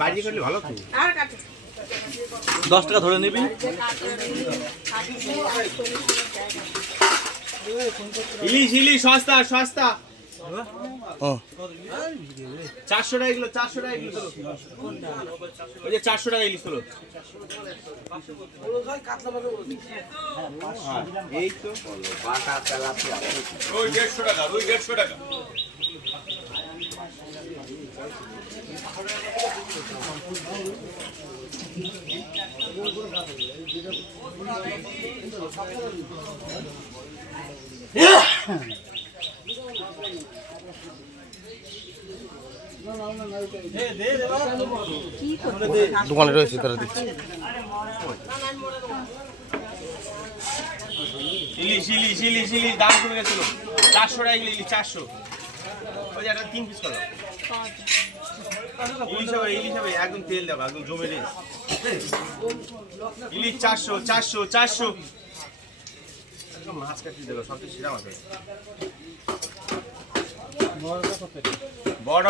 বাড়িয়ে কাটলে ভালো তো। 10 টাকা ধরে নিবি। ইলিশ ইলিশ সস্তা সস্তা। ও 400 টাকা কিলো, 400 টাকা কিলো তোলো। ওই যে 400 টাকা ইলিশ তোলো। এই তো ওই 150 টাকা, ওই 150 টাকা। দোকানে রয়েছে তারা দিচ্ছে। ইলিশ ইলিশ ইলিশ ইলিশ দাম কমে গেছিল। 400 টাকা কিলো ইলিশ, 400। ওই যে একটা 3 পিস করো। ইলিশ হবে একদম তেল দেবো, একদম জমে রে। ইলিশ 400 400 400। একদম মাছ কাটি দিল, সবচেয়ে সেরা মাছ। বড়